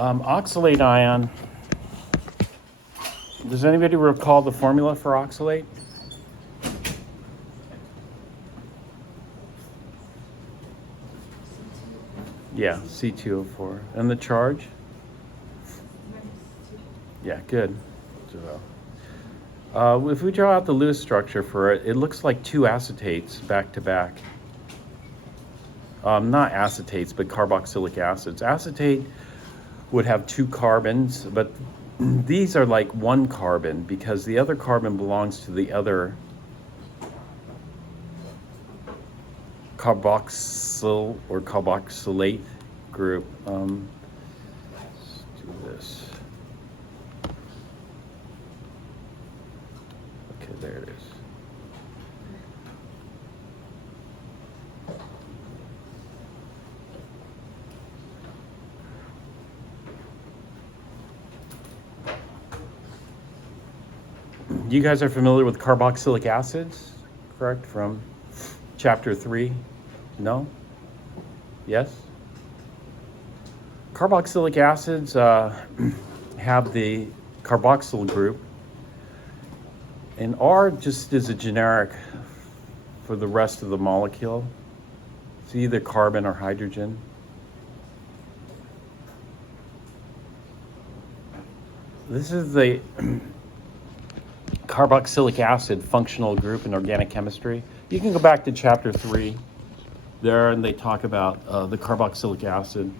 Oxalate ion. Does anybody recall the formula for oxalate? Yeah, C2O4. And the charge? Yeah, good. So, if we draw out the Lewis structure for it, it looks like two acetates back to back. Not acetates, but carboxylic acids. Acetate would have two carbons, but these are like one carbon because the other carbon belongs to the other carboxyl or carboxylate group. Let's do this. Okay, there it is. You guys are familiar with carboxylic acids, correct? From chapter 3? No? Yes? Carboxylic acids have the carboxyl group, and R just is a generic for the rest of the molecule. It's either carbon or hydrogen. This is the carboxylic acid functional group in organic chemistry. You can go back to chapter 3 there, and they talk about the carboxylic acid,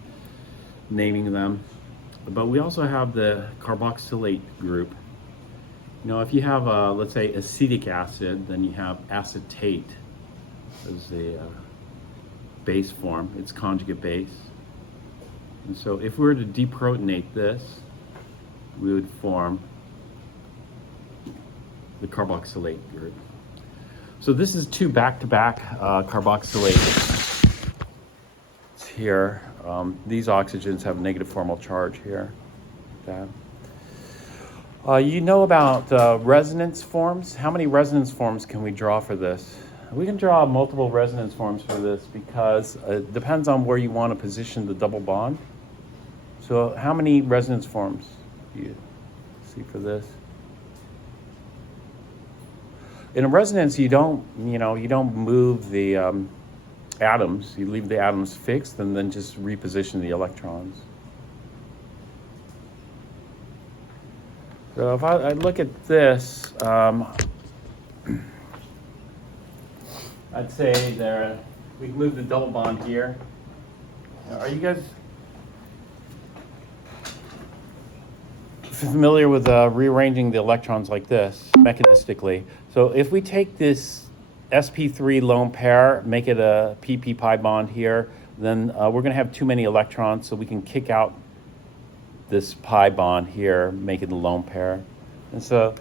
naming them. But we also have the carboxylate group. You know, if you have, let's say, acetic acid, then you have acetate as the base form, its conjugate base. And so if we were to deprotonate this, we would form the carboxylate group. So this is two back-to-back carboxylates here. These oxygens have negative formal charge here. You know about resonance forms? How many resonance forms can we draw for this? We can draw multiple resonance forms for this because it depends on where you want to position the double bond. So how many resonance forms do you see for this? In a resonance, you don't move the atoms. You leave the atoms fixed and then just reposition the electrons. So if I look at this, I'd say we can move the double bond here. Are you guys familiar with rearranging the electrons like this mechanistically? So if we take this sp3 lone pair, make it a pp pi bond here, then we're going to have too many electrons, so we can kick out this pi bond here, make it a lone pair. And so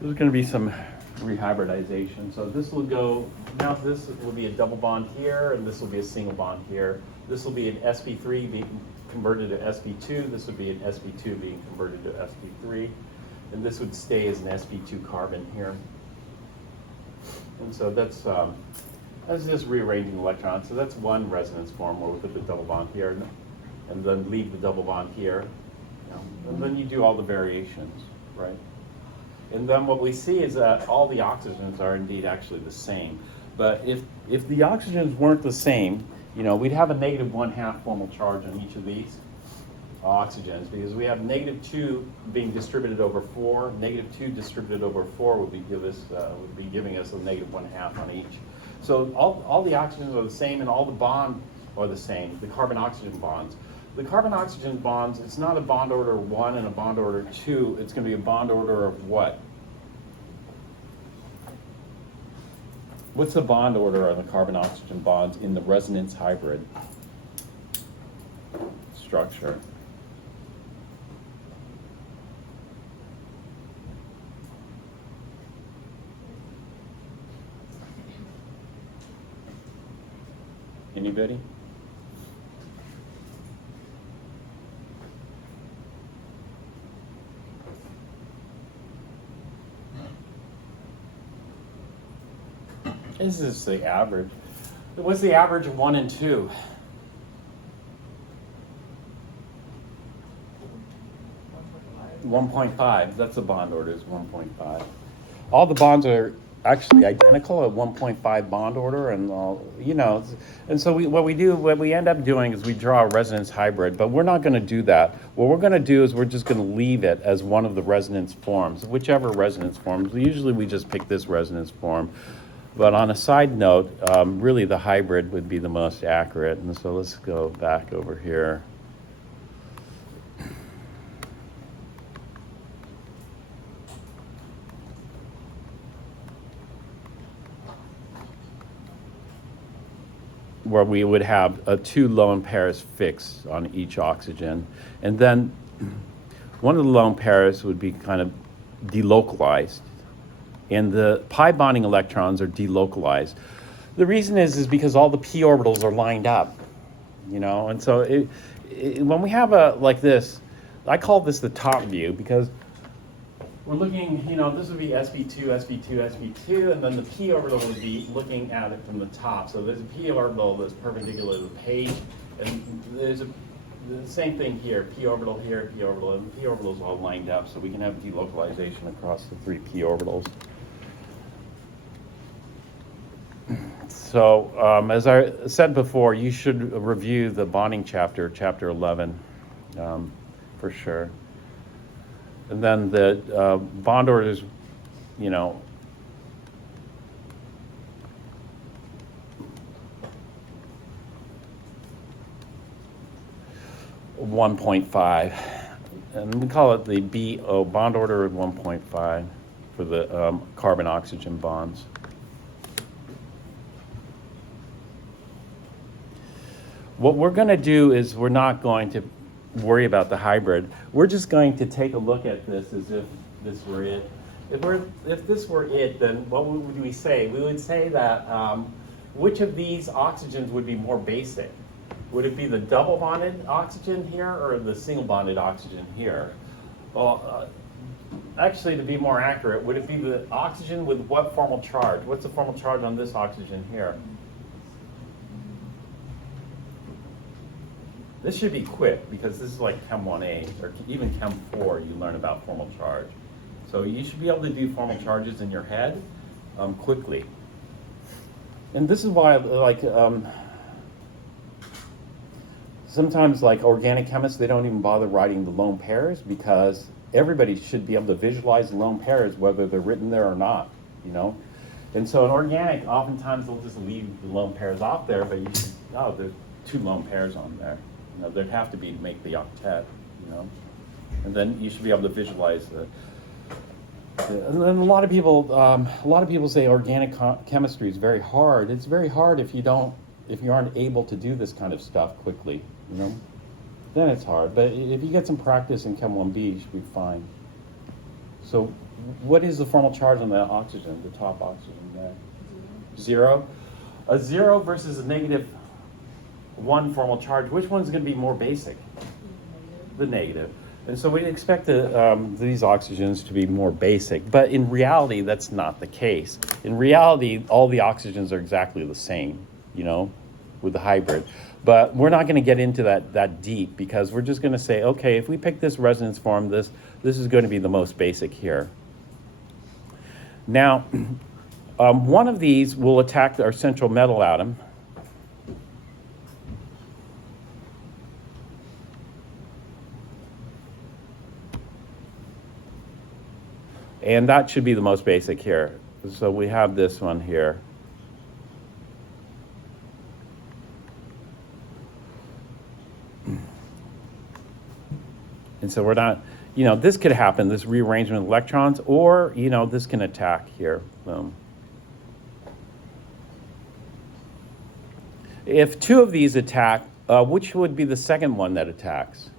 there's going to be some rehybridization. So this will go, now this will be a double bond here, and this will be a single bond here. This will be an sp3 being converted to sp2. This would be an sp2 being converted to sp3. And this would stay as an sp2 carbon here. And so that's just rearranging electrons. So that's one resonance form where we put the double bond here and then leave the double bond here. And then you do all the variations, right? And then what we see is that all the oxygens are indeed actually the same. But if the oxygens weren't the same, we'd have a negative 1/2 formal charge on each of these oxygens, because we have -2 being distributed over 4. -2 distributed over 4 would be giving us a negative 1/2 on each. So all the oxygens are the same, and all the bonds are the same, the carbon-oxygen bonds. The carbon-oxygen bonds, it's not a bond order 1 and a bond order 2. It's going to be a bond order of what? What's the bond order of the carbon-oxygen bonds in the resonance hybrid structure? Anybody? This is the average. What's the average of 1 and 2? 1.5. That's the bond order is 1.5. All the bonds are actually identical at 1.5 bond order, and and so what we end up doing is we draw a resonance hybrid, but we're not going to do that. What we're going to do is we're just going to leave it as one of the resonance forms, whichever resonance forms. Usually we just pick this resonance form, but on a side note, really the hybrid would be the most accurate. And so let's go back over here. Where we would have two lone pairs fixed on each oxygen. And then one of the lone pairs would be kind of delocalized. And the pi bonding electrons are delocalized. The reason is because all the p orbitals are lined up, and so when we have like this, I call this the top view because we're looking, this would be sp2, sp2, sp2, and then the p orbital would be looking at it from the top. So there's a p orbital that's perpendicular to the page, and there's the same thing here, p orbital here, p orbital, and the p orbitals all lined up, so we can have delocalization across the three p orbitals. So as I said before, you should review the bonding chapter 11, for sure. And then the bond orders, 1.5, and we call it the BO, bond order of 1.5 for the carbon-oxygen bonds. What we're going to do is we're not going to worry about the hybrid. We're just going to take a look at this as if this were it. If this were it, then what would we say? We would say that which of these oxygens would be more basic? Would it be the double bonded oxygen here or the single bonded oxygen here? Well, actually, to be more accurate, would it be the oxygen with what formal charge? What's the formal charge on this oxygen here? This should be quick because this is like Chem 1A or even Chem 4, you learn about formal charge. So you should be able to do formal charges in your head quickly. And this is why sometimes organic chemists, they don't even bother writing the lone pairs because everybody should be able to visualize the lone pairs whether they're written there or not, And so in organic, oftentimes they'll just leave the lone pairs off there, but you should, there's two lone pairs on there. There'd have to be to make the octet, and then you should be able to visualize and then a lot of people say organic chemistry is very hard. It's very hard if you aren't able to do this kind of stuff quickly, Then it's hard. But if you get some practice in Chem 1B, you should be fine. So, what is the formal charge on the oxygen, the top oxygen there? 0. A 0 versus a -1 formal charge, which one's going to be more basic? The negative. And so we expect these oxygens to be more basic, but in reality, that's not the case. In reality, all the oxygens are exactly the same, with the hybrid. But we're not going to get into that deep because we're just going to say, okay, if we pick this resonance form, this is going to be the most basic here. Now, one of these will attack our central metal atom. And that should be the most basic here. So we have this one here. And so we're not, this could happen, this rearrangement of electrons, or, this can attack here. Boom. If two of these attack, which would be the second one that attacks?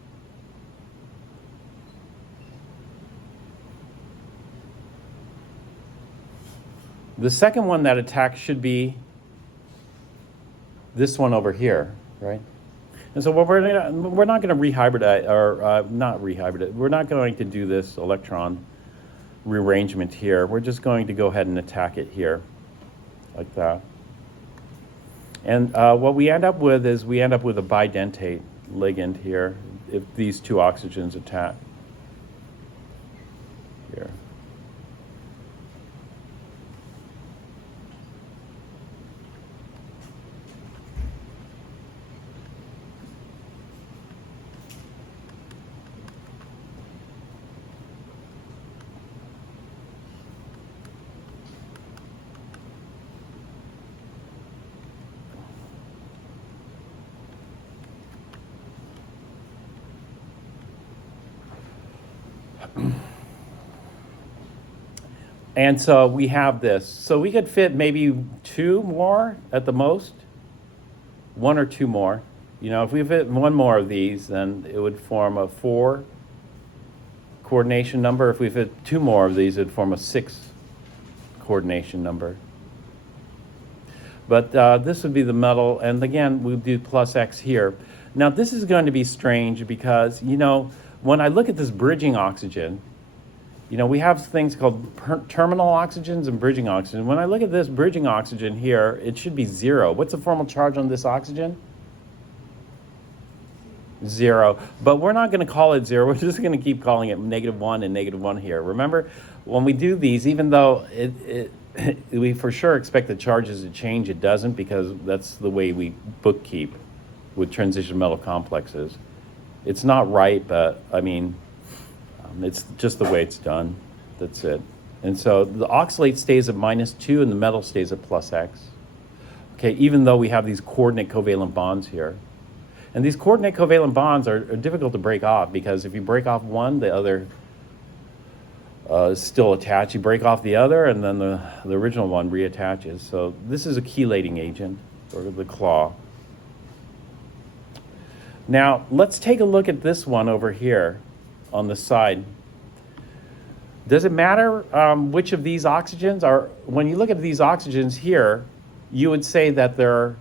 The second one that attacks should be this one over here, right? And so we're not going to rehybridize, or not rehybridize, we're not going to do this electron rearrangement here. We're just going to go ahead and attack it here, like that. And what we end up with is we end up with a bidentate ligand here if these two oxygens attack. here. And so we have this. So we could fit maybe 2 more at the most, 1 or 2 more. You know, if we fit 1 more of these, then it would form a 4 coordination number. If we fit 2 more of these, it would form a 6 coordination number. But this would be the metal, and again, we'll do plus X here. Now this is going to be strange because, you know, when I look at this bridging oxygen, you know, we have things called terminal oxygens and bridging oxygen. When I look at this bridging oxygen here, it should be 0. What's the formal charge on this oxygen? 0. But we're not going to call it 0. We're just going to keep calling it -1 and -1 here. Remember, when we do these, even though we for sure expect the charges to change, it doesn't, because that's the way we bookkeep with transition metal complexes. It's not right, but I mean, it's just the way it's done. That's it. And so the oxalate stays at -2 and the metal stays at plus X. Okay, even though we have these coordinate covalent bonds here. And these coordinate covalent bonds are difficult to break off, because if you break off one, the other is still attached. You break off the other, and then the original one reattaches. So this is a chelating agent, or the claw. Now, let's take a look at this one over here on the side. Does it matter which of these oxygens are? When you look at these oxygens here, you would say that they're,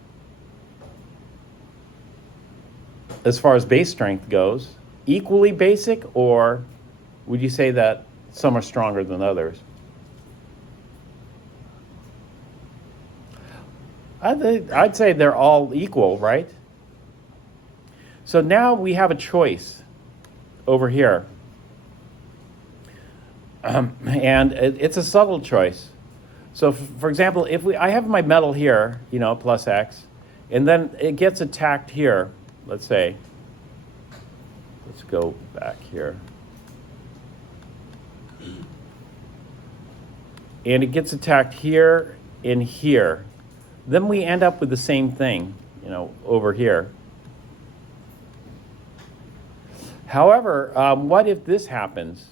as far as base strength goes, equally basic, or would you say that some are stronger than others? I'd say they're all equal, right? So now we have a choice over here. And it's a subtle choice. So for example, if I have my metal here, you know, plus X, and then it gets attacked here, let's say, let's go back here. And it gets attacked here and here. Then we end up with the same thing, you know, over here. However, what if this happens?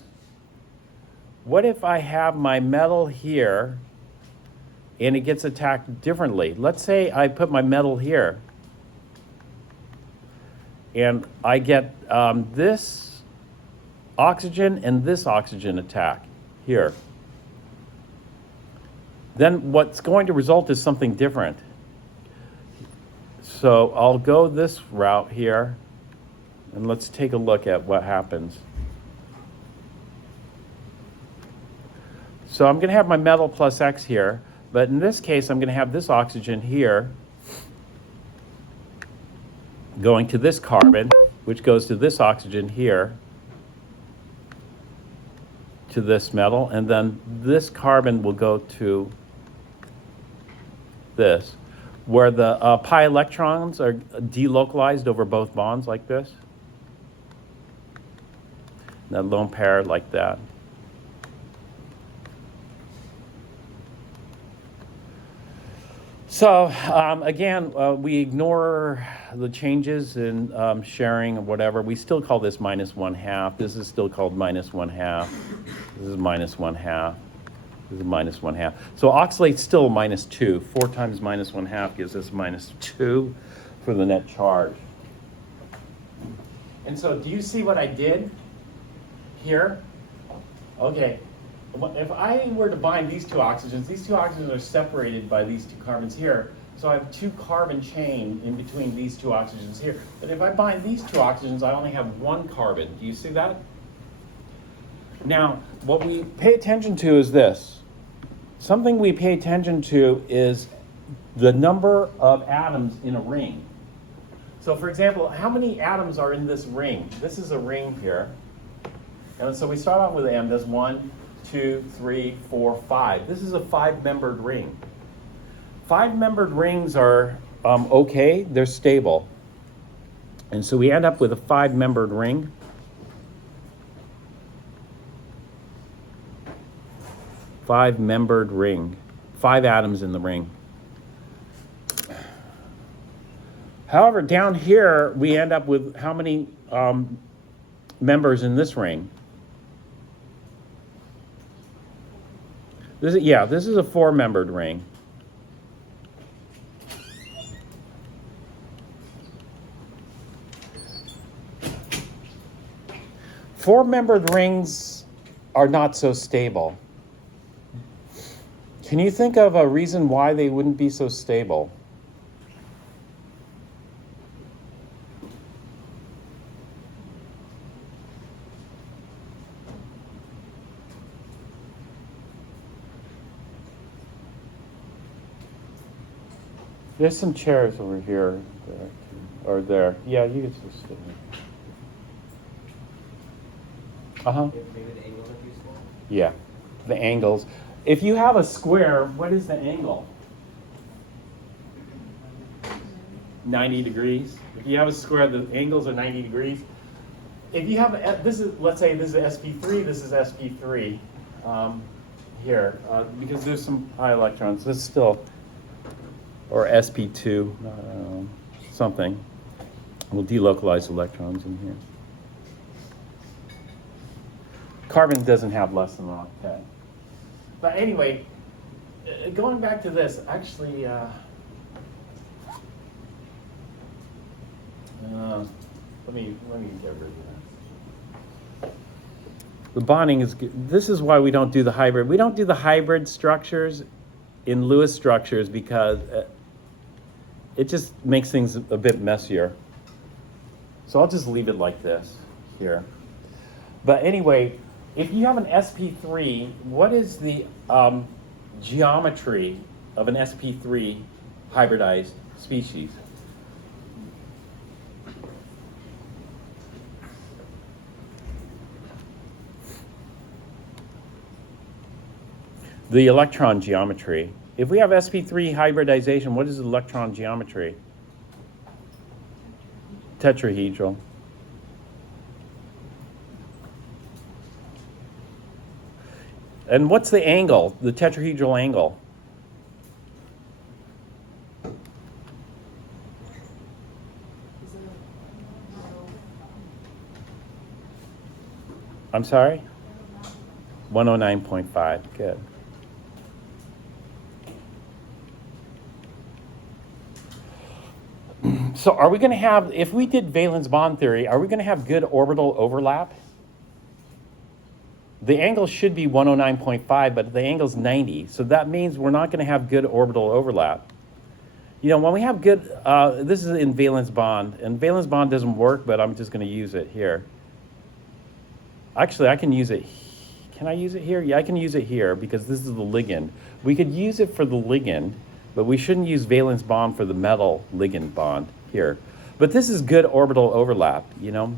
What if I have my metal here and it gets attacked differently? Let's say I put my metal here and I get this oxygen and this oxygen attack here. Then what's going to result is something different. So I'll go this route here, and let's take a look at what happens. So I'm going to have my metal plus X here, but in this case, I'm going to have this oxygen here going to this carbon, which goes to this oxygen here, to this metal, and then this carbon will go to this, where the pi electrons are delocalized over both bonds like this. That lone pair like that. So again, we ignore the changes in sharing or whatever. We still call this -1/2. This is still called -1/2. This is -1/2. This is -1/2. So oxalate's still -2. 4 times -1/2 gives us -2 for the net charge. And so do you see what I did here? Okay. If I were to bind these two oxygens are separated by these 2 carbons here. So I have 2 carbon chain in between these 2 oxygens here. But if I bind these 2 oxygens, I only have 1 carbon. Do you see that? Now, what we pay attention to is this. Something we pay attention to is the number of atoms in a ring. So for example, how many atoms are in this ring? This is a ring here. And so we start off with M. There's 1, 2, 3, 4, 5. This is a 5-membered ring. 5-membered rings are okay, they're stable. And so we end up with a 5-membered ring. Five-membered ring. 5 atoms in the ring. However, down here, we end up with how many members in this ring? This is a 4-membered ring. Four-membered rings are not so stable. Can you think of a reason why they wouldn't be so stable? There's some chairs over here, or there. Yeah, you can just sit there. Maybe the angles are too small? Yeah, the angles. If you have a square, what is the angle? 90 degrees. If you have a square, the angles are 90 degrees. If you have, let's say this is sp3, this is sp3 here, because there's some high electrons. This is still, or sp2, something. We'll delocalize electrons in here. Carbon doesn't have less than an octet. But anyway, going back to this, actually, let me get rid of that. The bonding is good. This is why we don't do the hybrid. We don't do the hybrid structures in Lewis structures because it just makes things a bit messier. So I'll just leave it like this here. But anyway, if you have an sp3, what is the geometry of an sp3 hybridized species? The electron geometry. If we have sp3 hybridization, what is the electron geometry? Tetrahedral. And what's the angle, the tetrahedral angle? I'm sorry? 109.5, good. So are we going to have, if we did valence bond theory, are we going to have good orbital overlap? The angle should be 109.5, but the angle's 90. So that means we're not going to have good orbital overlap. You know, when we have good, this is in valence bond, and valence bond doesn't work, but I'm just going to use it here. Actually, I can use it. Can I use it here? Yeah, I can use it here because this is the ligand. We could use it for the ligand, but we shouldn't use valence bond for the metal ligand bond here. But this is good orbital overlap, you know.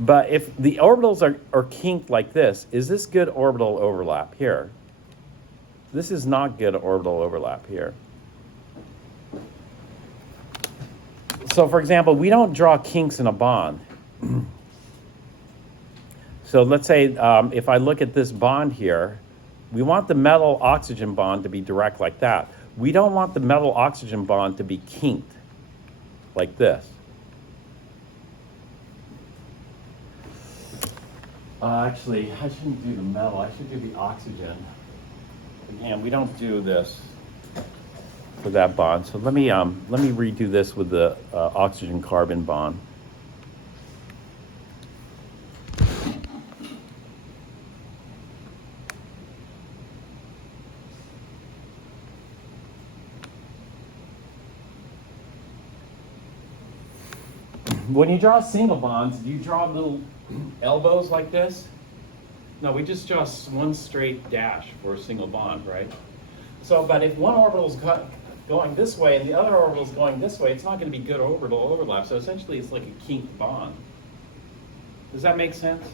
But if the orbitals are kinked like this, is this good orbital overlap here? This is not good orbital overlap here. So for example, we don't draw kinks in a bond. So let's say if I look at this bond here, we want the metal oxygen bond to be direct like that. We don't want the metal oxygen bond to be kinked like this. Actually, I shouldn't do the metal. I should do the oxygen. Again, we don't do this for that bond. So let me redo this with the oxygen-carbon bond. When you draw single bonds, do you draw little elbows like this? No, we just draw one straight dash for a single bond, right? So, but if one orbital is going this way and the other orbital is going this way, it's not going to be good orbital overlap. So essentially, it's like a kinked bond. Does that make sense?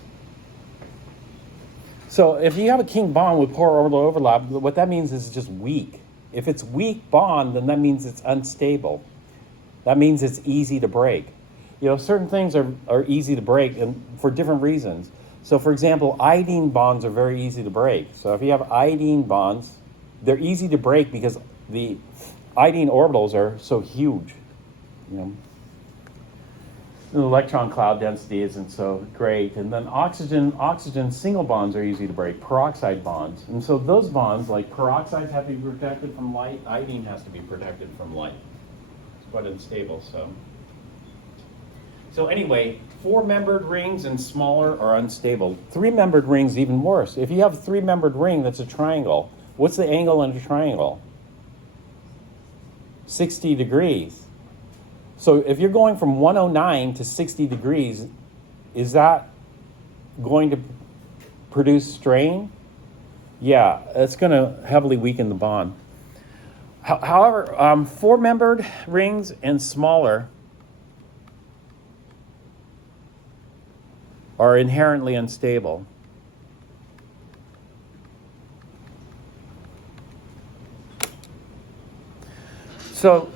So if you have a king bond with poor orbital overlap, what that means is it's just weak. If it's weak bond, then that means it's unstable. That means it's easy to break. You know, certain things are easy to break and for different reasons. So for example, iodine bonds are very easy to break. So if you have iodine bonds, they're easy to break because the iodine orbitals are so huge. You know, the electron cloud density isn't so great. And then oxygen single bonds are easy to break, peroxide bonds. And so those bonds, like peroxides have to be protected from light, iodine has to be protected from light. It's quite unstable, so. So anyway, 4-membered rings and smaller are unstable. 3-membered rings even worse. If you have a 3-membered ring that's a triangle, what's the angle in a triangle? 60 degrees. So if you're going from 109 to 60 degrees, is that going to produce strain? Yeah, it's going to heavily weaken the bond. However, 4-membered rings and smaller are inherently unstable. So,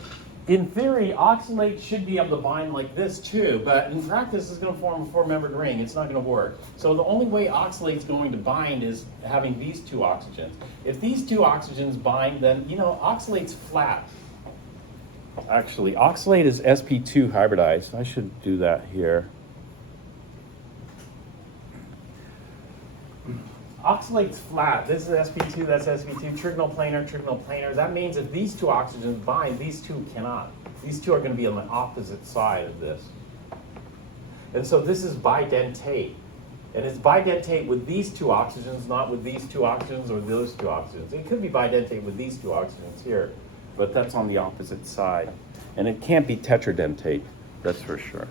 in theory, oxalates should be able to bind like this too, but in practice it's going to form a 4-membered ring. It's not going to work. So the only way oxalate's going to bind is having these 2 oxygens. If these 2 oxygens bind, then, you know, oxalate's flat. Actually, oxalate is sp2 hybridized. I should do that here. Oxalate's flat. This is sp2, that's sp2, trigonal planar. That means if these 2 oxygens bind, these 2 cannot. These 2 are going to be on the opposite side of this. And so this is bidentate. And it's bidentate with these 2 oxygens, not with these 2 oxygens or those 2 oxygens. It could be bidentate with these 2 oxygens here, but that's on the opposite side. And it can't be tetradentate, that's for sure.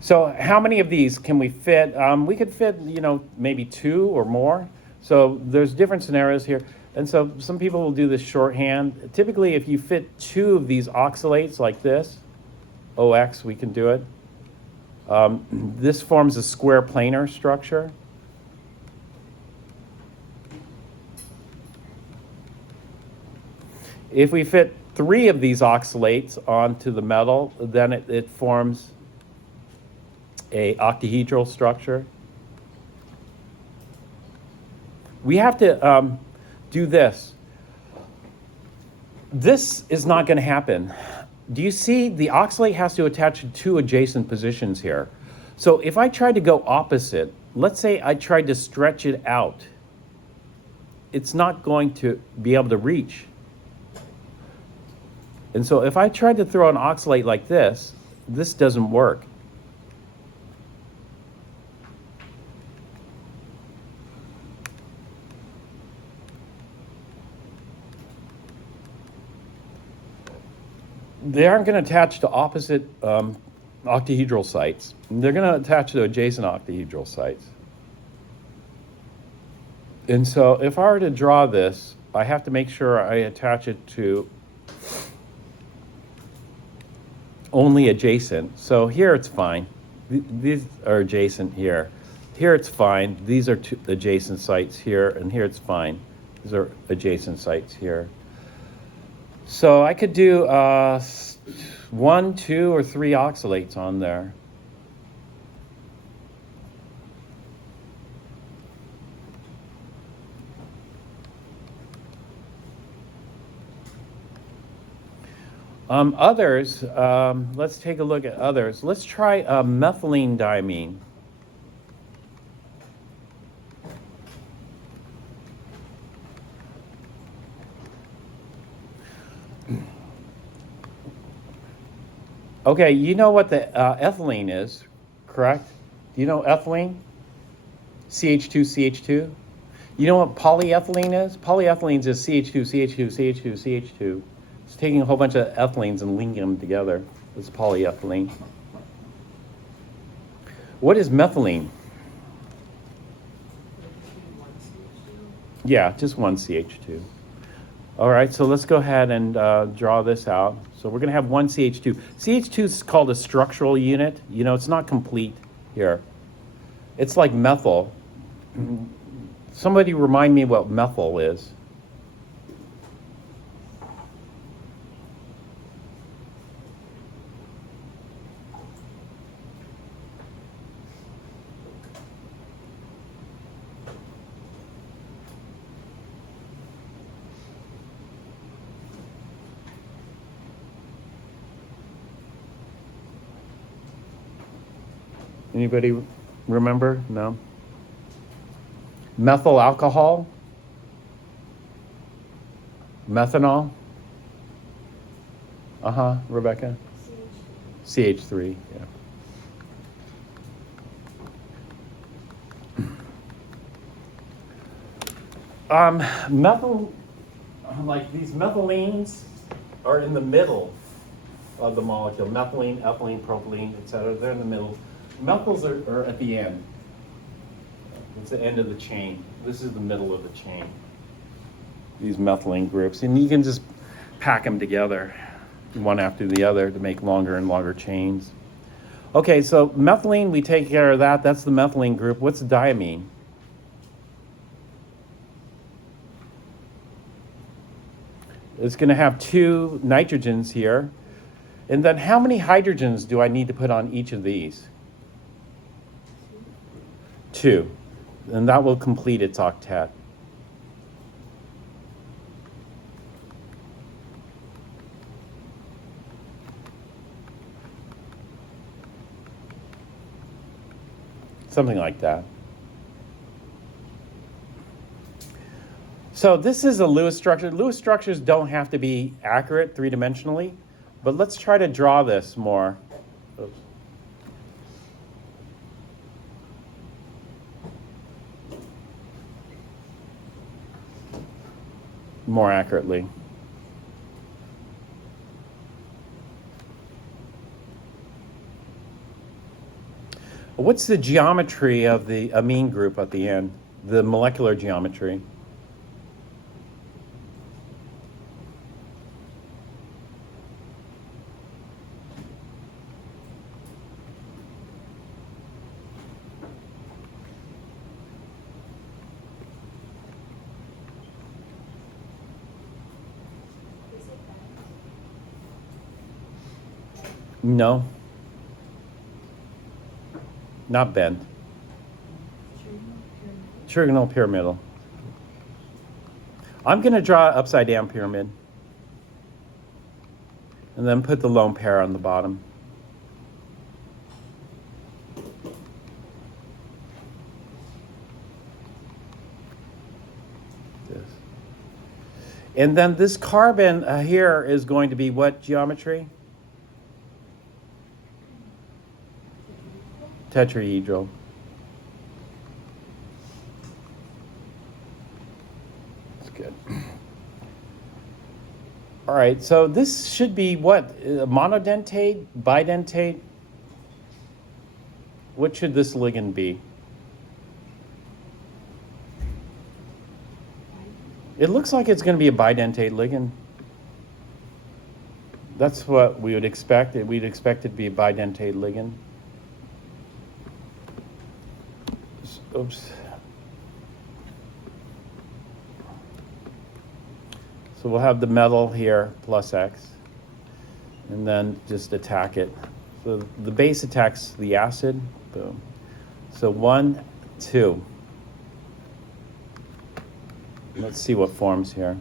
So how many of these can we fit? We could fit, you know, maybe 2 or more. So there's different scenarios here. And so some people will do this shorthand. Typically, if you fit 2 of these oxalates like this, OX, we can do it. This forms a square planar structure. If we fit 3 of these oxalates onto the metal, then it forms a octahedral structure. We have to do this. This is not going to happen. Do you see the oxalate has to attach to 2 adjacent positions here? So if I tried to go opposite, let's say I tried to stretch it out, it's not going to be able to reach. And so if I tried to throw an oxalate like this doesn't work. They aren't going to attach to opposite octahedral sites. They're going to attach to adjacent octahedral sites. And so if I were to draw this, I have to make sure I attach it to only adjacent. So here it's fine. These are adjacent here. Here it's fine. These are 2 adjacent sites here, and here it's fine. These are adjacent sites here. So I could do 1, 2, or 3 oxalates on there. Others, let's take a look at others. Let's try methylene diamine. Okay, you know what the ethylene is, correct? Do you know ethylene? CH2, CH2. You know what polyethylene is? Polyethylene is CH2, CH2, CH2, CH2. It's taking a whole bunch of ethylenes and linking them together. It's polyethylene. What is methylene? Yeah, just 1 CH2. All right, so let's go ahead and draw this out. So we're going to have one CH2. CH2 is called a structural unit. You know, it's not complete here. It's like methyl. Somebody remind me what methyl is. Anybody remember? No? Methyl alcohol? Methanol? Rebecca? CH3, yeah. Methyl, like these methylenes are in the middle of the molecule. Methylene, ethylene, propylene, etc. They're in the middle. Methyls are at the end. It's the end of the chain. This is the middle of the chain. These methylene groups. And you can just pack them together one after the other to make longer and longer chains. Okay, so methylene, we take care of that. That's the methylene group. What's diamine? It's going to have 2 nitrogens here. And then how many hydrogens do I need to put on each of these? 2. And that will complete its octet. Something like that. So this is a Lewis structure. Lewis structures don't have to be accurate 3-dimensionally, but let's try to draw this more. Oops. More accurately. What's the geometry of the amine group at the end? The molecular geometry? No. Not bent. Trigonal pyramidal. I'm going to draw an upside down pyramid. And then put the lone pair on the bottom. This. And then this carbon here is going to be what geometry? Tetrahedral. That's good. All right, so this should be what? Monodentate? Bidentate? What should this ligand be? It looks like it's going to be a bidentate ligand. That's what we would expect. We'd expect it to be a bidentate ligand. Oops. So we'll have the metal here plus X, and then just attack it. So the base attacks the acid. Boom. So 1, 2. Let's see what forms here.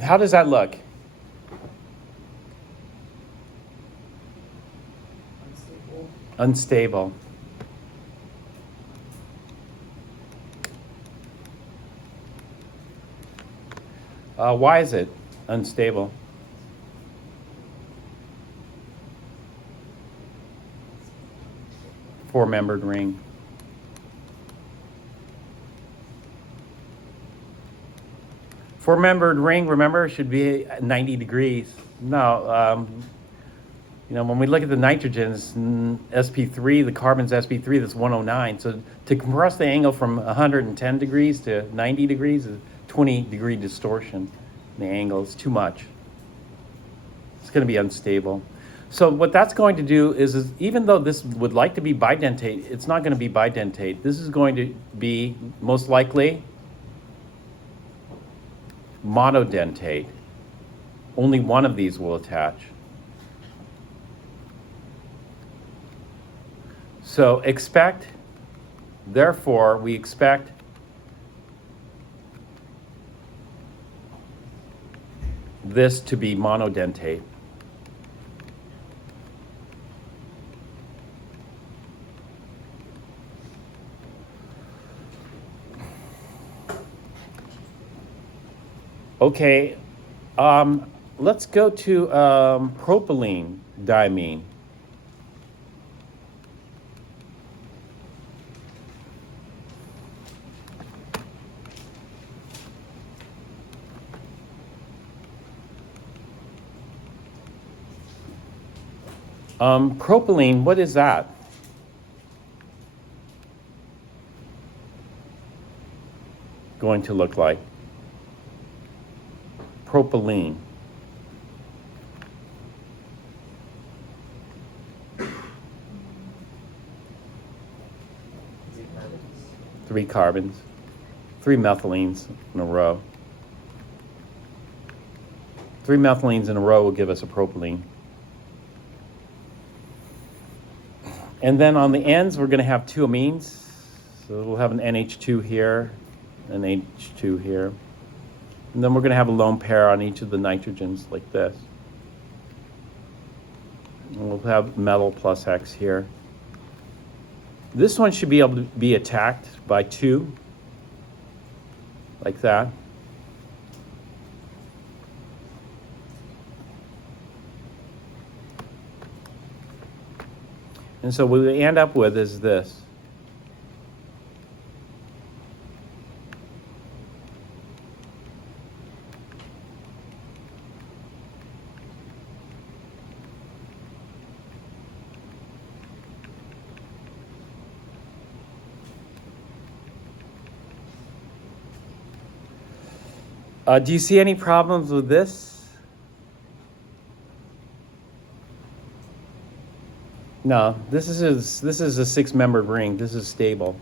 How does that look? Unstable. Unstable. Why is it unstable? Four-membered ring. Four-membered ring, remember, should be 90 degrees. No, when we look at the nitrogens, sp3, the carbon's sp3, that's 109. So to compress the angle from 110 degrees to 90 degrees is 20-degree distortion in the angle. It's too much. It's going to be unstable. So what that's going to do is even though this would like to be bidentate, it's not going to be bidentate. This is going to be most likely monodentate. Only one of these will attach. So therefore, we expect this to be monodentate. Okay, let's go to propylene diamine. Propylene, what is that? Going to look like? Propylene. Three carbons, three methylenes in a row. Three methylenes in a row will give us a propylene. And then on the ends, we're going to have two amines. So we'll have an NH2 here, an H2 here. And then we're going to have a lone pair on each of the nitrogens like this. And we'll have metal plus X here. This one should be able to be attacked by two, like that. And so what we end up with is this. Do you see any problems with this? No, this is a six-membered ring. This is stable.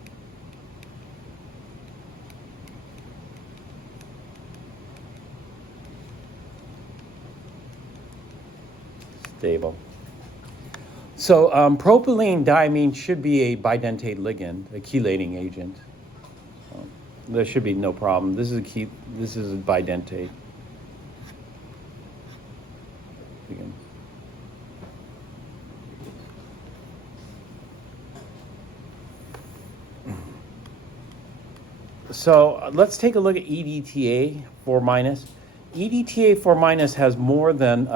Stable. So propylene diamine should be a bidentate ligand, a chelating agent. There should be no problem. This is a bidentate. Again. So let's take a look at EDTA 4-. EDTA 4- has more than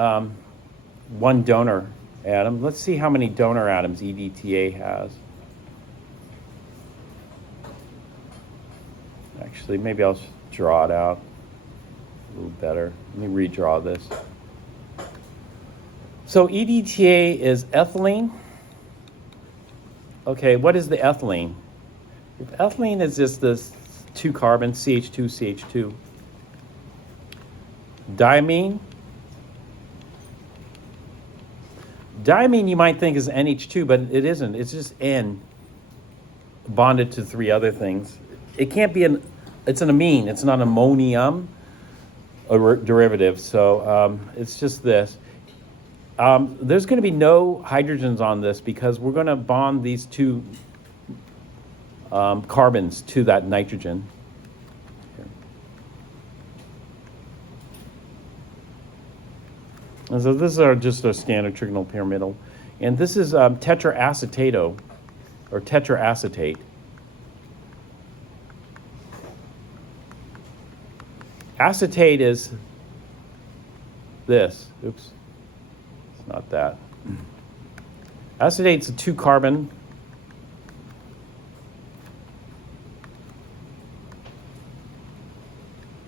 one donor atom. Let's see how many donor atoms EDTA has. Actually, maybe I'll draw it out a little better. Let me redraw this. So EDTA is ethylene. Okay, what is the ethylene? If ethylene is just this two carbons, CH2, CH2. Diamine. Diamine you might think is NH2, but it isn't. It's just N bonded to three other things. It can't be it's an amine. It's not ammonium, a derivative. So it's just this. There's going to be no hydrogens on this because we're going to bond these two carbons to that nitrogen. And so this is just a standard trigonal pyramidal And this is tetraacetato, or tetraacetate. Acetate is this. Oops, it's not that. Acetate's a 2-carbon.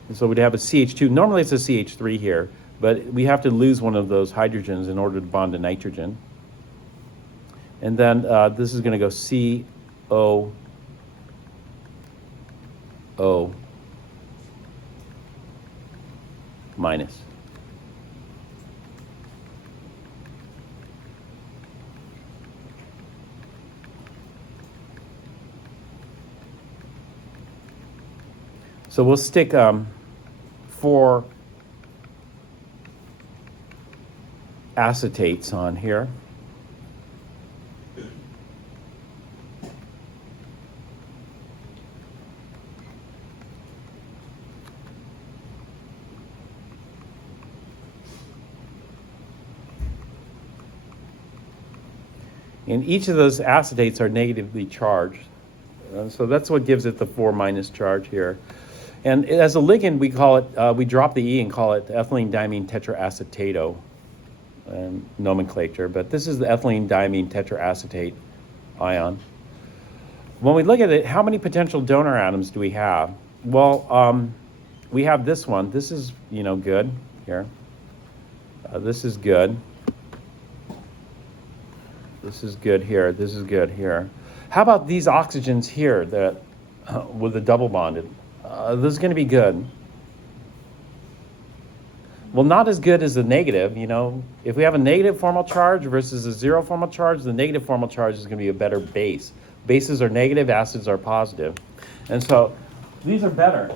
And so we'd have a CH2. Normally it's a CH3 here, but we have to lose one of those hydrogens in order to bond to nitrogen. And then this is going to go COO minus. So we'll stick 4 acetates on here. And each of those acetates are negatively charged. So that's what gives it the 4 minus charge here. And as a ligand, we call it, we drop the E and call it ethylene diamine tetraacetato nomenclature. But this is the ethylene diamine tetraacetate ion. When we look at it, how many potential donor atoms do we have? Well, we have this one. This is, good here. This is good. This is good here. This is good here. How about these oxygens here that with the double bonded? This is going to be good. Well, not as good as the negative. If we have a negative formal charge versus a 0 formal charge, the negative formal charge is going to be a better base. Bases are negative, acids are positive. And so these are better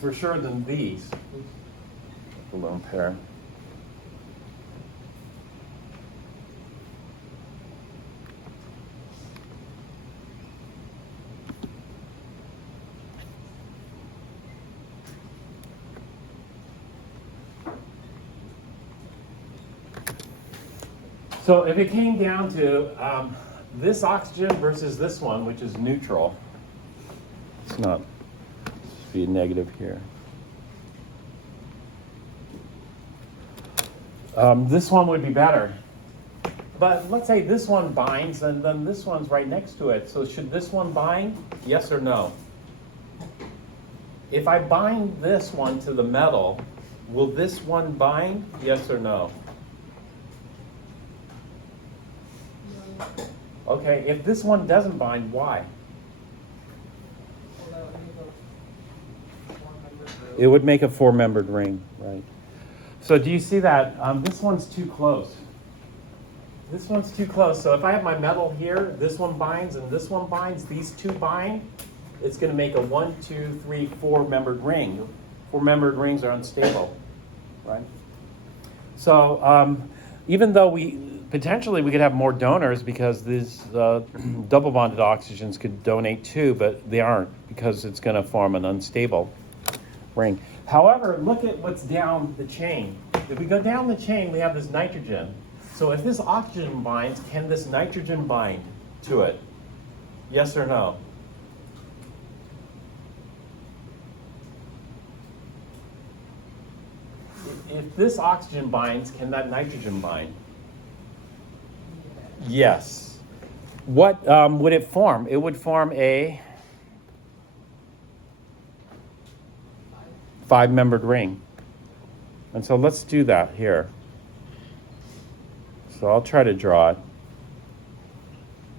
for sure than these. The lone pair. So if it came down to this oxygen versus this one, which is neutral, it's not, let's be a negative here. This one would be better. But let's say this one binds and then this one's right next to it. So should this one bind? Yes or no? If I bind this one to the metal, will this one bind? Yes or no? Okay, if this one doesn't bind, why? It would make a 4-membered ring, right? So do you see that? This one's too close. This one's too close. So if I have my metal here, this one binds and this one binds, these two bind, it's going to make a 1, 2, 3, 4-membered ring. 4-membered rings are unstable, right? So even though potentially we could have more donors because these double bonded oxygens could donate too, but they aren't because it's going to form an unstable ring. However, look at what's down the chain. If we go down the chain, we have this nitrogen. So if this oxygen binds, can this nitrogen bind to it? Yes or no? If this oxygen binds, can that nitrogen bind? Yes. What would it form? It would form a 5-membered ring. And so let's do that here. So I'll try to draw it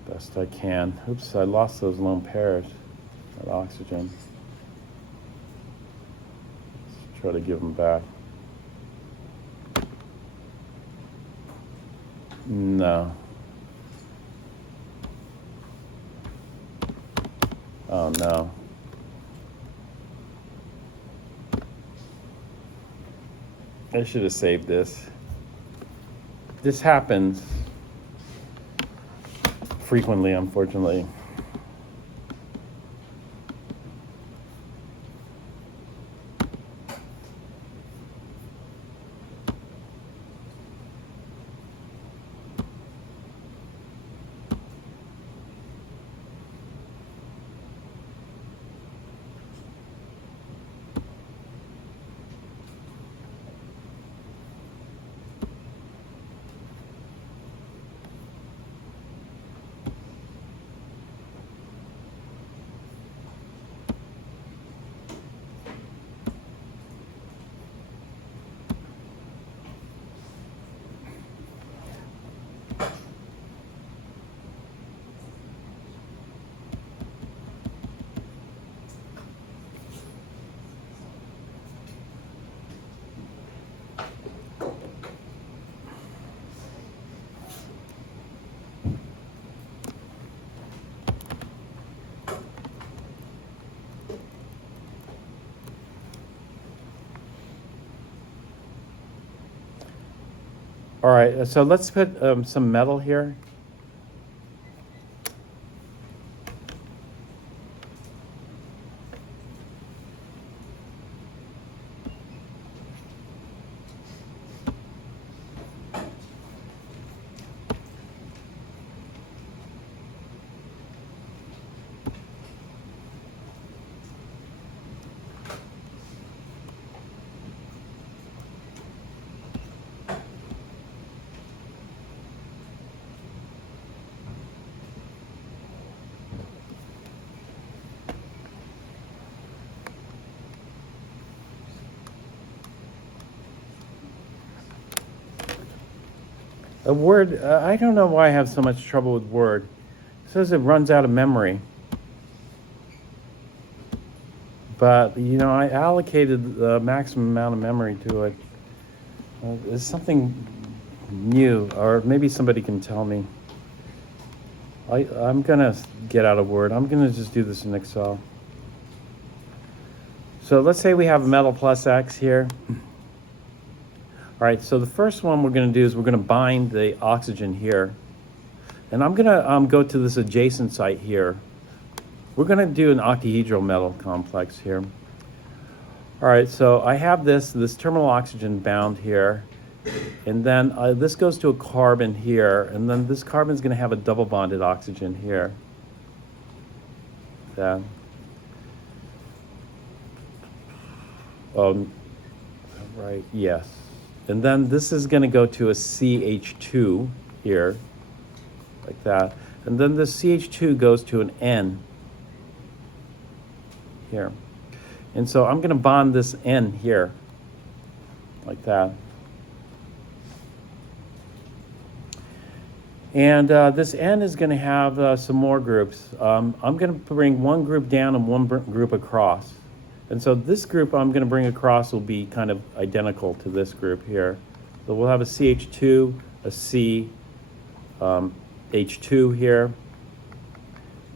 best I can. Oops, I lost those lone pairs, that oxygen. Let's try to give them back. No. Oh no. I should have saved this. This happens frequently, unfortunately. All right, so let's put some metal here. A Word, I don't know why I have so much trouble with Word. It says it runs out of memory. But, you know, I allocated the maximum amount of memory to it. It's something new, or maybe somebody can tell me. I'm gonna get out of Word. I'm gonna just do this in Excel. So let's say we have a metal plus X here. All right, so the first one we're going to do is we're going to bind the oxygen here. And I'm going to go to this adjacent site here. We're going to do an octahedral metal complex here. All right, so I have this terminal oxygen bound here. And then this goes to a carbon here. And then this carbon is going to have a double bonded oxygen here. That. Right, yes. And then this is going to go to a CH2 here, like that. And then the CH2 goes to an N here. And so I'm going to bond this N here, like that. And this N is going to have some more groups. I'm going to bring one group down and one group across. And so this group I'm going to bring across will be kind of identical to this group here. So we'll have a CH2, a C, H2 here,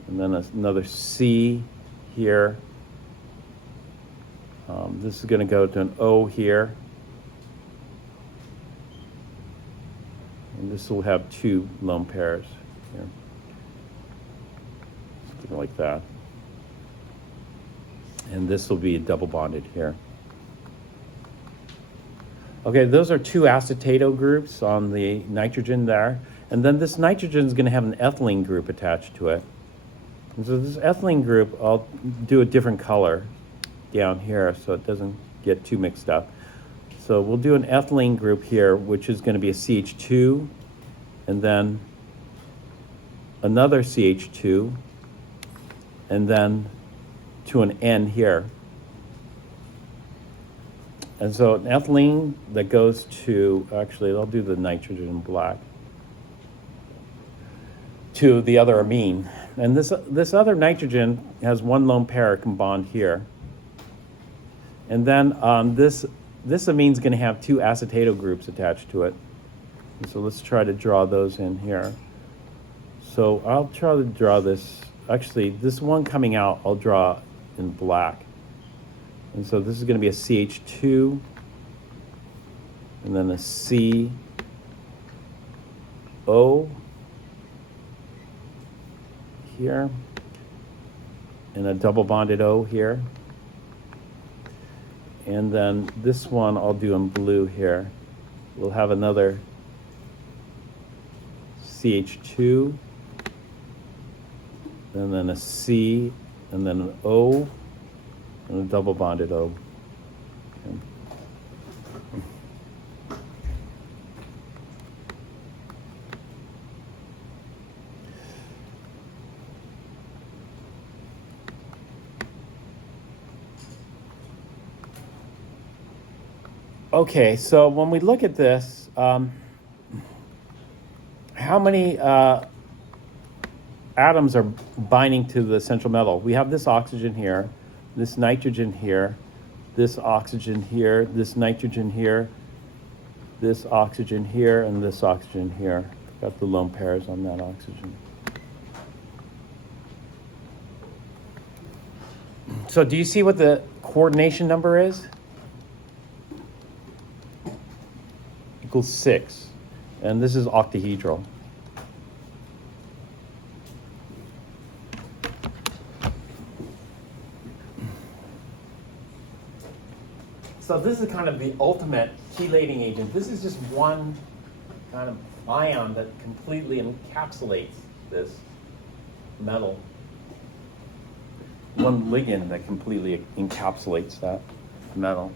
and then another C here. This is going to go to an O here. And this will have two lone pairs here. Something like that. And this will be double bonded here. Okay, those are two acetato groups on the nitrogen there. And then this nitrogen is going to have an ethylene group attached to it. And so this ethylene group, I'll do a different color down here so it doesn't get too mixed up. So we'll do an ethylene group here, which is going to be a CH2, and then another CH2, and then to an N here. And so an ethylene that goes to, actually I'll do the nitrogen in black, to the other amine. And this other nitrogen has one lone pair can bond here. And then this amine is going to have two acetato groups attached to it. And so let's try to draw those in here. So I'll try to draw this, actually this one coming out I'll draw in black. And so this is going to be a CH2, and then a C, O here, and a double bonded O here. And then this one I'll do in blue here. We'll have another CH2, and then a C, and then an O, and a double bonded O. Okay, so when we look at this, how many atoms are binding to the central metal? We have this oxygen here, this nitrogen here, this oxygen here, this nitrogen here, this oxygen here, and this oxygen here. Got the lone pairs on that oxygen. So do you see what the coordination number is? Equals 6. And this is octahedral. So this is kind of the ultimate chelating agent. This is just one kind of ion that completely encapsulates this metal. One ligand that completely encapsulates that metal.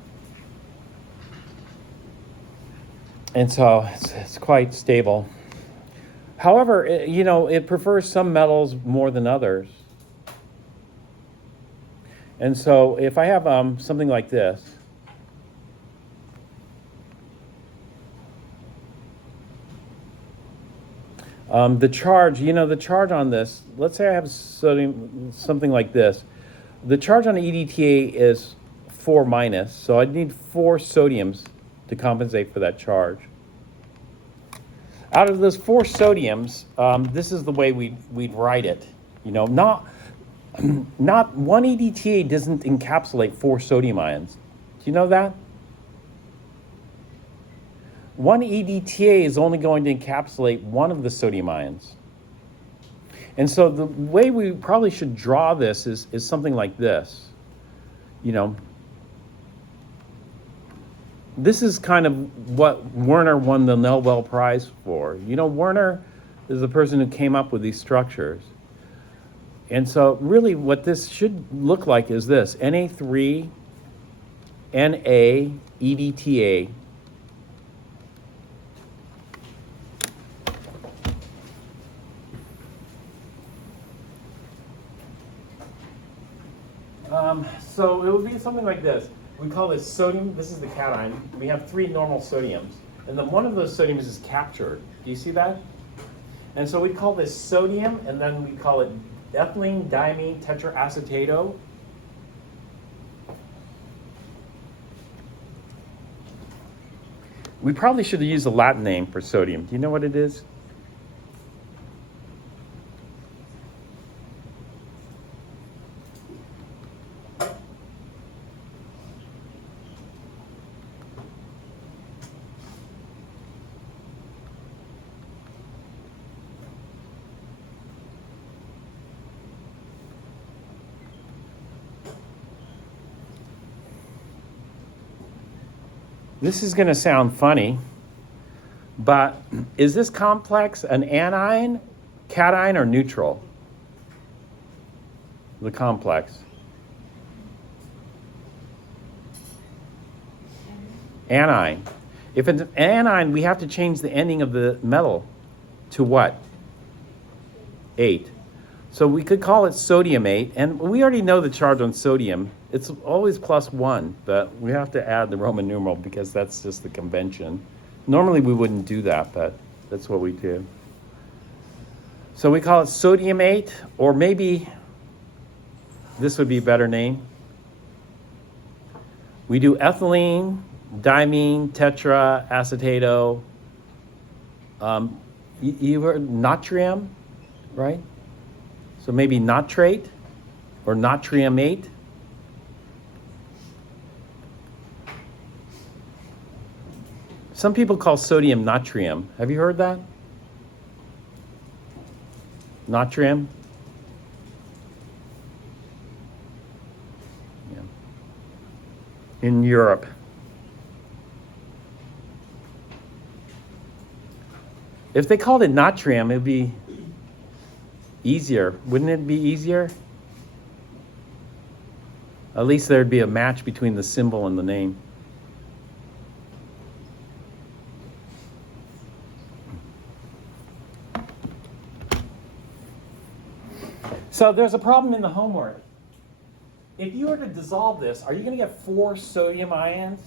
And so it's quite stable. However, it prefers some metals more than others. And so if I have something like this, the charge on this, let's say I have sodium, something like this. The charge on EDTA is 4 minus, so I'd need 4 sodiums to compensate for that charge. Out of those 4 sodiums, this is the way we'd write it. Not one EDTA doesn't encapsulate 4 sodium ions. Do you know that? One EDTA is only going to encapsulate one of the sodium ions. And so the way we probably should draw this is something like this. This is kind of what Werner won the Nobel Prize for. Werner is the person who came up with these structures. And so really what this should look like is this: Na3, Na, EDTA. So it would be something like this. We call this sodium. This is the cation. We have 3 normal sodiums. And then one of those sodiums is captured. Do you see that? And so we call this sodium, and then we call it ethylene diamine tetraacetato. We probably should use a Latin name for sodium. Do you know what it is? This is going to sound funny, but is this complex an anion, cation, or neutral? The complex. Anion. If it's an anion, we have to change the ending of the metal to what? 8. So we could call it sodium 8, and we already know the charge on sodium. It's always +1, but we have to add the Roman numeral because that's just the convention. Normally we wouldn't do that, but that's what we do. So we call it sodium 8, or maybe this would be a better name. We do ethylene, diamine, tetraacetato. You heard natrium, right? So maybe nitrate or natriumate. Some people call sodium natrium. Have you heard that? Natrium? Yeah. In Europe. If they called it natrium, it would be easier. Wouldn't it be easier? At least there'd be a match between the symbol and the name. So there's a problem in the homework. If you were to dissolve this, are you going to get 4 sodium ions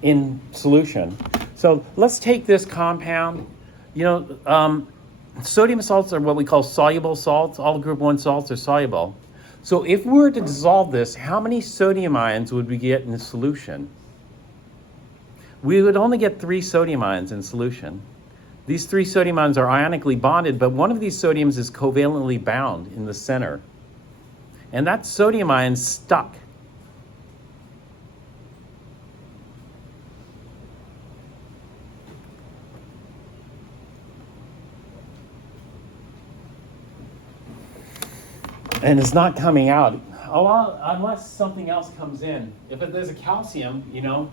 in solution? So let's take this compound. Sodium salts are what we call soluble salts. All group 1 salts are soluble. So if we were to dissolve this, how many sodium ions would we get in the solution? We would only get 3 sodium ions in solution. These 3 sodium ions are ionically bonded, but one of these sodiums is covalently bound in the center. And that sodium ion's stuck. and it's not coming out unless something else comes in. If there's a calcium, you know,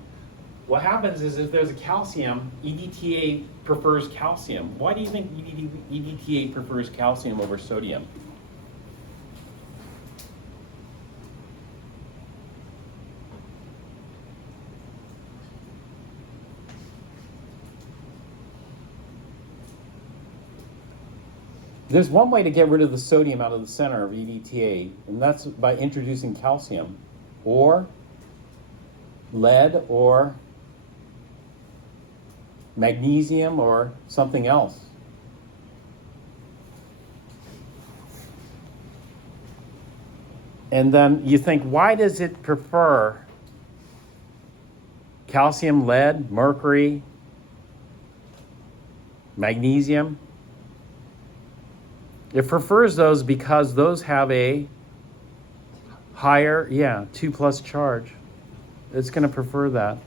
what happens is if there's a calcium, EDTA prefers calcium. Why do you think EDTA prefers calcium over sodium? There's one way to get rid of the sodium out of the center of EDTA, and that's by introducing calcium or lead or magnesium or something else. And then you think, why does it prefer calcium, lead, mercury, magnesium? It prefers those because those have a higher, 2+ charge. It's going to prefer that.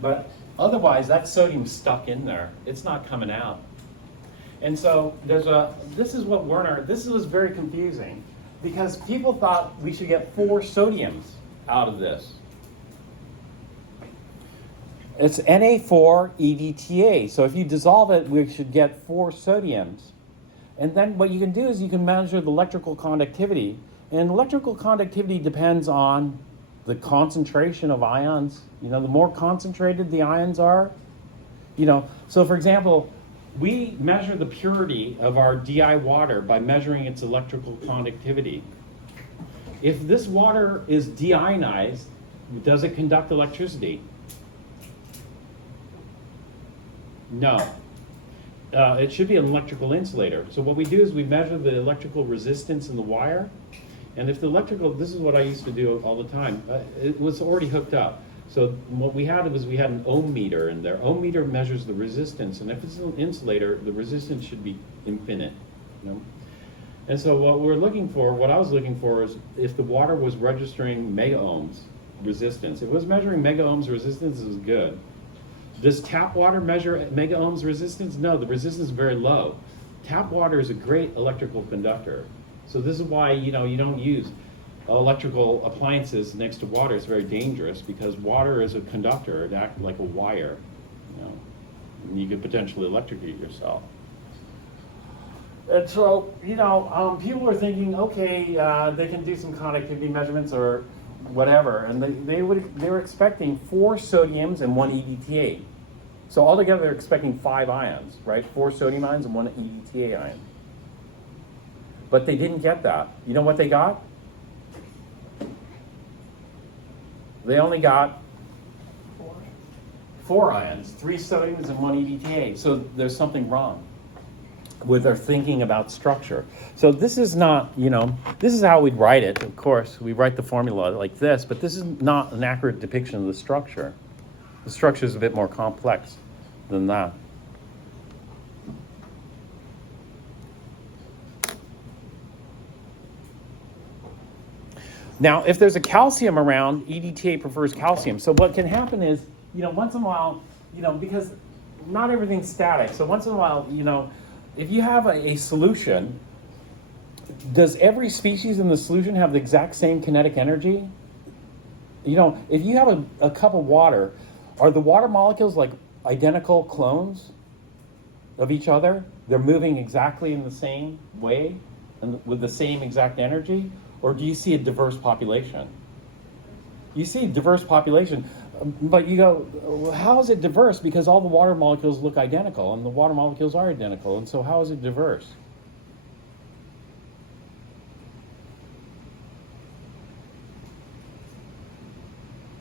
But otherwise, that sodium's stuck in there. It's not coming out. And so this was very confusing because people thought we should get 4 sodiums out of this. It's Na4EDTA. So if you dissolve it, we should get 4 sodiums. And then what you can do is you can measure the electrical conductivity. And electrical conductivity depends on the concentration of ions. You know, the more concentrated the ions are, you know. So for example, we measure the purity of our DI water by measuring its electrical conductivity. If this water is deionized, does it conduct electricity? No. It should be an electrical insulator. So what we do is we measure the electrical resistance in the wire. And if the electrical, this is what I used to do all the time, it was already hooked up. So what we had was we had an ohm meter in there. Ohm meter measures the resistance. And if it's an insulator, the resistance should be infinite. You know? And so what I was looking for is if the water was registering mega ohms resistance. If it was measuring mega ohms resistance, it was good. Does tap water measure mega ohms resistance? No, the resistance is very low. Tap water is a great electrical conductor. So this is why, you know, you don't use electrical appliances next to water. It's very dangerous because water is a conductor. It acts like a wire, you know, and you could potentially electrocute yourself. And so, you know, people are thinking, okay, they can do some conductivity measurements or whatever, and they were expecting 4 sodiums and 1 EDTA. So altogether, they're expecting 5 ions, right? 4 sodium ions and 1 EDTA ion. But they didn't get that. You know what they got? They only got 4 ions, 3 sodiums and 1 EDTA. So there's something wrong with their thinking about structure. So this is not, you know, this is how we'd write it. Of course, we write the formula like this, but this is not an accurate depiction of the structure. The structure is a bit more complex than that. Now, if there's a calcium around, EDTA prefers calcium. So what can happen is, you know, once in a while, you know, because not everything's static. So once in a while, you know, if you have a solution, does every species in the solution have the exact same kinetic energy? You know, if you have a cup of water, are the water molecules like identical clones of each other? They're moving exactly in the same way and with the same exact energy? Or do you see a diverse population? You see a diverse population, but you go, well, how is it diverse? Because all the water molecules look identical, and the water molecules are identical, and so how is it diverse?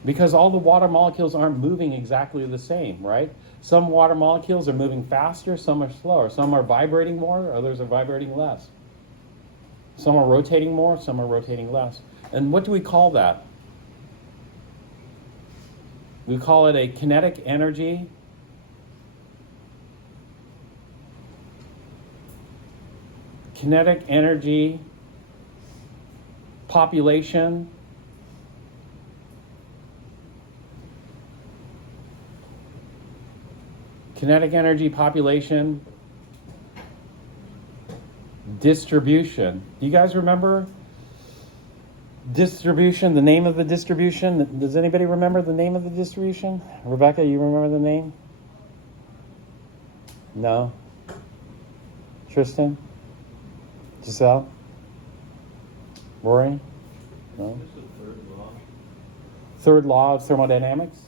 Because all the water molecules aren't moving exactly the same, right? Some water molecules are moving faster, some are slower. Some are vibrating more, others are vibrating less. Some are rotating more, some are rotating less. And what do we call that? We call it a kinetic energy population distribution. Do you guys remember distribution, the name of the distribution? Does anybody remember the name of the distribution? Rebecca, you remember the name? No? Tristan? Giselle? Rory? No? Third law of thermodynamics?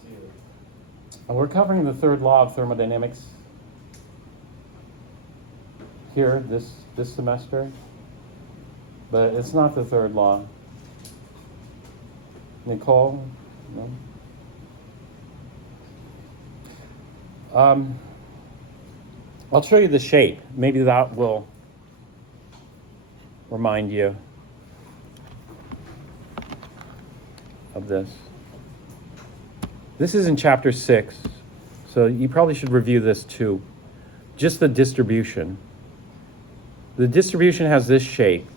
And we're covering the third law of thermodynamics here this semester, but it's not the third law. Nicole? No? I'll show you the shape. Maybe that will remind you of this. This is in chapter 6, so you probably should review this too. Just the distribution. The distribution has this shape.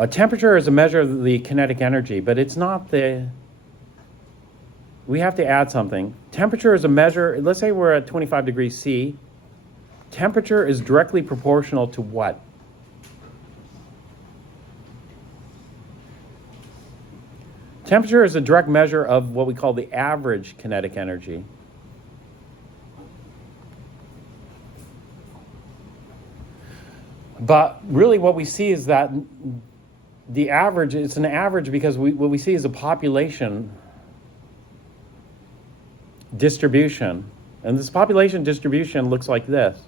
A temperature is a measure of the kinetic energy, but it's not we have to add something. Temperature is a measure, let's say we're at 25 degrees C. Temperature is directly proportional to what? Temperature is a direct measure of what we call the average kinetic energy. But really what we see is that the average, it's an average because what we see is a population distribution. And this population distribution looks like this.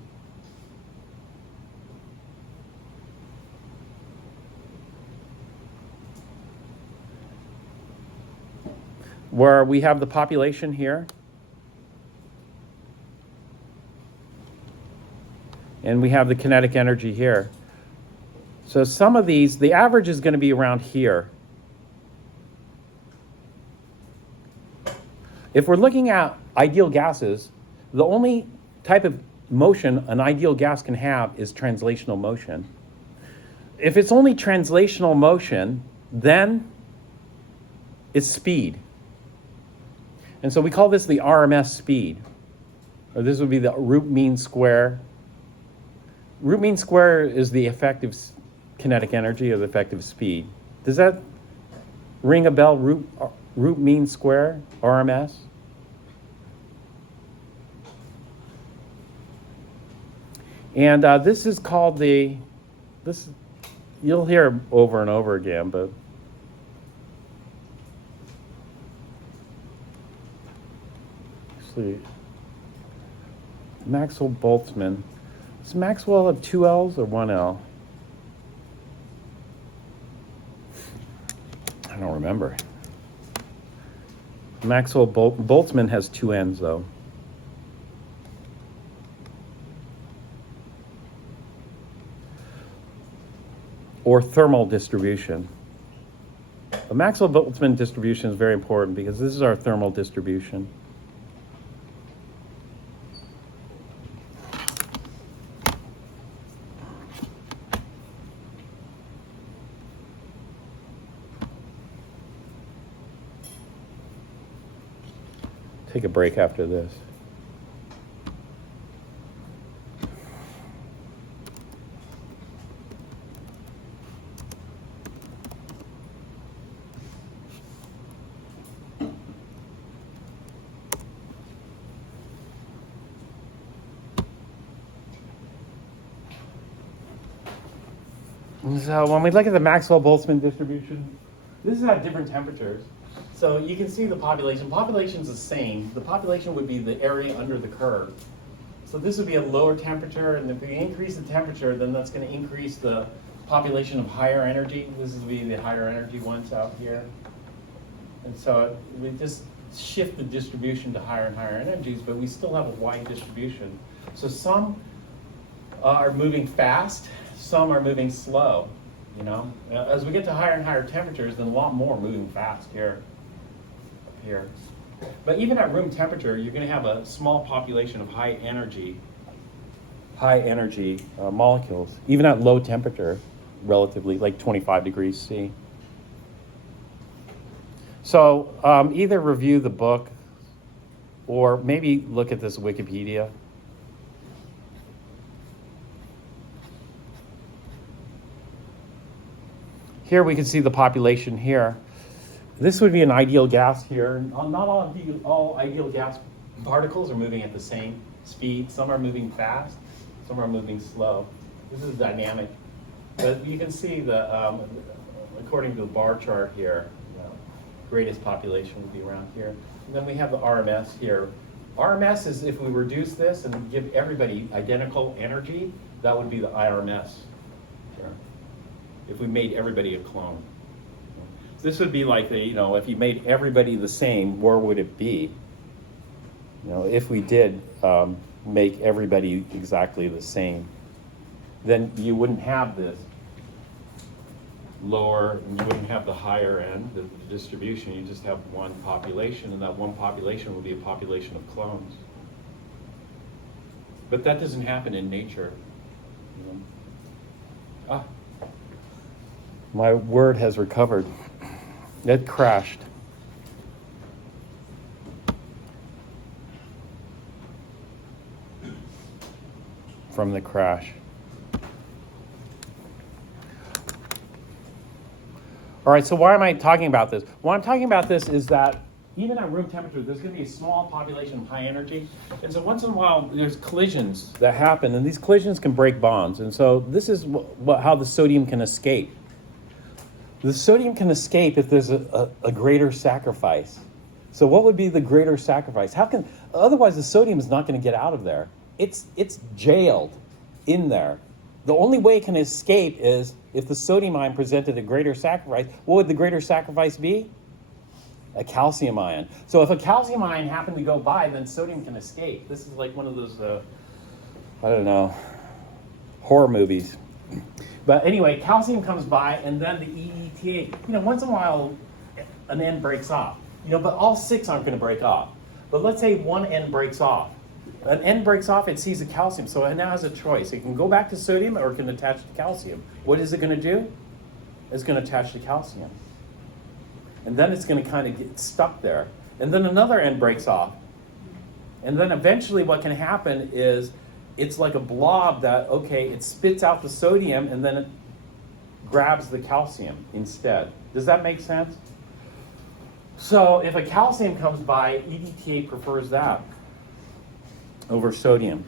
Where we have the population here. And we have the kinetic energy here. So some of these, the average is going to be around here. If we're looking at ideal gases, the only type of motion an ideal gas can have is translational motion. If it's only translational motion, then it's speed. And so we call this the RMS speed, or this would be the root mean square. Root mean square is the effective kinetic energy or the effective speed. Does that ring a bell? Root mean square, RMS? And this is called you'll hear over and over again, but actually, Maxwell-Boltzmann. Does Maxwell have 2 L's or 1 L? I don't remember. Maxwell-Boltzmann has 2 N's though. Or thermal distribution. The Maxwell-Boltzmann distribution is very important because this is our thermal distribution. Take a break after this. So when we look at the Maxwell-Boltzmann distribution, this is at different temperatures. So you can see the population. Population's the same. The population would be the area under the curve. So this would be a lower temperature, and if we increase the temperature, then that's going to increase the population of higher energy. This would be the higher energy ones out here. And so we just shift the distribution to higher and higher energies, but we still have a wide distribution. So some are moving fast, some are moving slow. You know, as we get to higher and higher temperatures, then a lot more moving fast here, up here. But even at room temperature, you're going to have a small population of high energy molecules, even at low temperature. relatively, like 25 degrees C. So either review the book or maybe look at this Wikipedia. Here we can see the population here. This would be an ideal gas here. Not all ideal gas particles are moving at the same speed. Some are moving fast, some are moving slow. This is dynamic. But you can see according to the bar chart here, greatest population would be around here. And then we have the RMS here. RMS is if we reduce this and give everybody identical energy, that would be the IRMS here. If we made everybody a clone. This would be like if you made everybody the same, where would it be? If we did make everybody exactly the same, then you wouldn't have this lower, and you wouldn't have the higher end, the distribution. You just have one population, and that one population would be a population of clones. But that doesn't happen in nature. My word has recovered. It crashed. From the crash. All right, so why am I talking about this? Why I'm talking about this is that even at room temperature, there's going to be a small population of high energy. And so once in a while, there's collisions that happen, and these collisions can break bonds. And so this is how the sodium can escape. The sodium can escape if there's a greater sacrifice. So what would be the greater sacrifice? Otherwise the sodium is not going to get out of there. It's jailed in there. The only way it can escape is if the sodium ion presented a greater sacrifice. What would the greater sacrifice be? A calcium ion. So if a calcium ion happened to go by, then sodium can escape. This is like one of those, horror movies. But anyway, calcium comes by, and then the EDTA, once in a while, an end breaks off. But all 6 aren't going to break off. But let's say one end breaks off. An end breaks off, it sees a calcium, so it now has a choice. It can go back to sodium or it can attach to calcium. What is it going to do? It's going to attach to calcium. And then it's going to kind of get stuck there. And then another end breaks off. And then eventually what can happen is it's like a blob that, it spits out the sodium and then it grabs the calcium instead. Does that make sense? So if a calcium comes by, EDTA prefers that over sodium.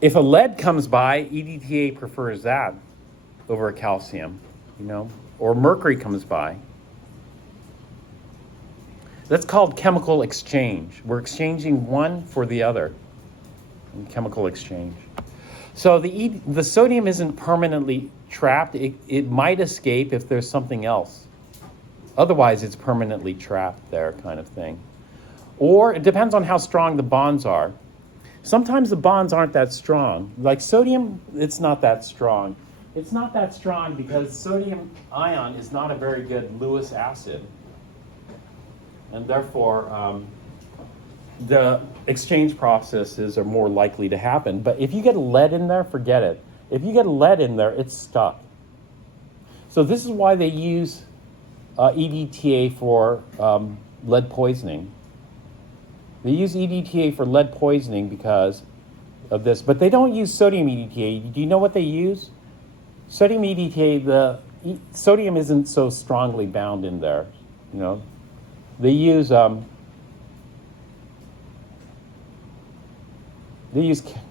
If a lead comes by, EDTA prefers that over a calcium, or mercury comes by. That's called chemical exchange. We're exchanging one for the other in chemical exchange. So the sodium isn't permanently trapped. It might escape if there's something else. Otherwise, it's permanently trapped there, kind of thing. Or it depends on how strong the bonds are. Sometimes the bonds aren't that strong. Like sodium, it's not that strong. It's not that strong because sodium ion is not a very good Lewis acid. And therefore, the exchange processes are more likely to happen. But if you get lead in there, forget it. If you get lead in there, it's stuck. So this is why they use EDTA for lead poisoning. They use EDTA for lead poisoning because of this, but they don't use sodium EDTA. Do you know what they use? Sodium EDTA, sodium isn't so strongly bound in there, They use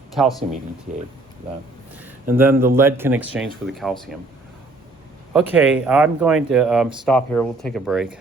calcium EDTA, and then the lead can exchange for the calcium. Okay, I'm going to stop here. We'll take a break.